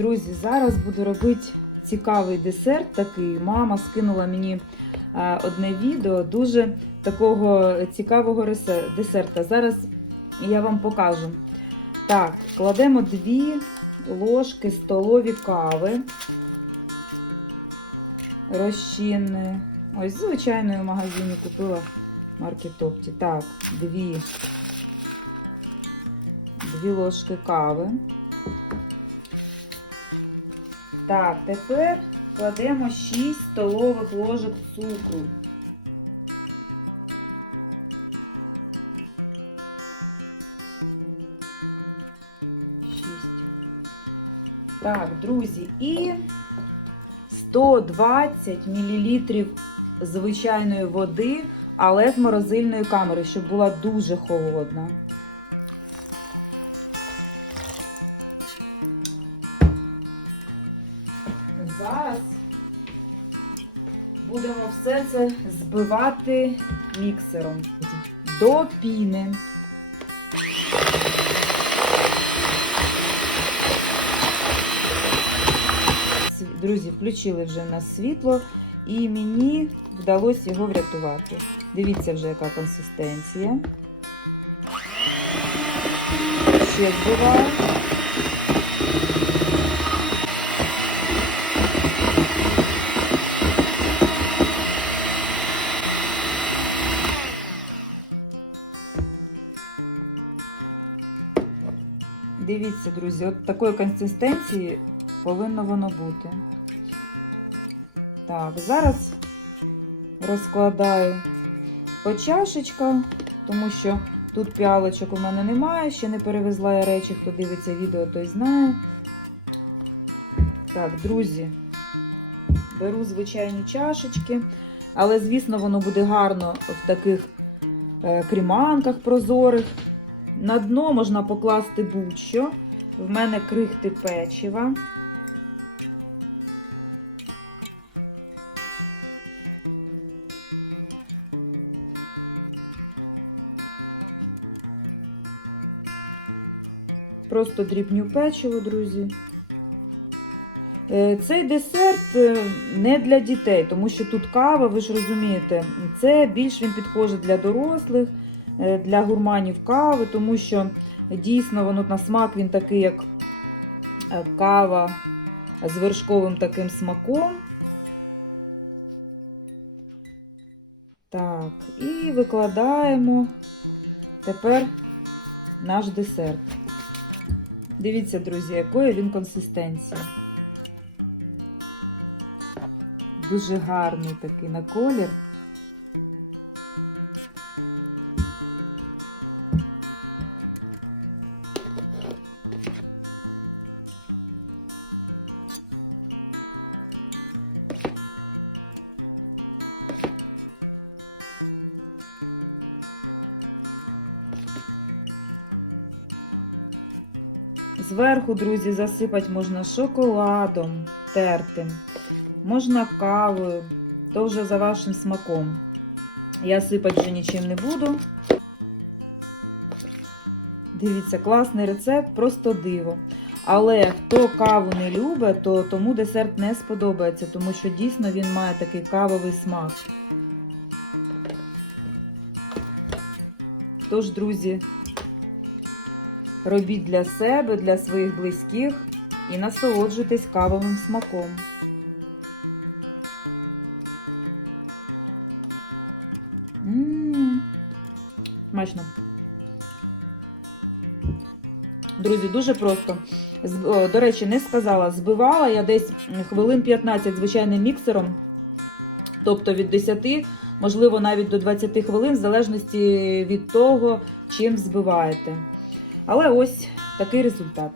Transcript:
друзі, зараз буду робити цікавий десерт такий. Мама скинула мені е, одне відео дуже такого цікавого десерта. Зараз я вам покажу. Так, кладемо дві ложки столові кави. Розчинної. Ось звичайної в магазині купила марки Топті. Так, дві. Дві ложки кави. Так, тепер кладемо 6 столових ложок цукру. Так, друзі, і 120 мл звичайної води, але з морозильної камери, щоб була дуже холодна. Зараз будемо все це збивати міксером до піни. Друзі, включили вже в нас світло, і мені вдалося його врятувати. Дивіться вже, яка консистенція. Ще збиваю. Дивіться, друзі, от такої консистенції повинно воно бути. Так, зараз розкладаю по чашечкам, тому що тут піалочок у мене немає, ще не перевезла я речі, хто дивиться відео, той знає. Так, друзі, беру звичайні чашечки, але, звісно, воно буде гарно в таких е, кріманках прозорих. На дно можна покласти будь-що. В мене крихти печива. Просто дрібню печиво, друзі. Е, Цей десерт е, не для дітей, тому що тут кава, ви ж розумієте, це більш він підходить для дорослих, для гурманів кави, тому що дійсно воно на смак він такий, як е, кава з вершковим таким смаком. Так, і викладаємо тепер наш десерт. Дивіться, друзі, якої він консистенції. Дуже гарний такий на колір. Зверху, друзі, засипати можна шоколадом тертим, можна кавою, то вже за вашим смаком. Я сипати вже нічим не буду. Дивіться, класний рецепт, просто диво. Але хто каву не любить, то тому десерт не сподобається, тому що дійсно він має такий кавовий смак. Тож, друзі, робіть для себе, для своїх близьких і насолоджуйтесь кавовим смаком. Смачно. Друзі, дуже просто. До речі, не сказала, збивала я десь хвилин 15 звичайним міксером, тобто від 10, можливо, навіть до 20 хвилин, в залежності від того, чим збиваєте. Але ось такий результат.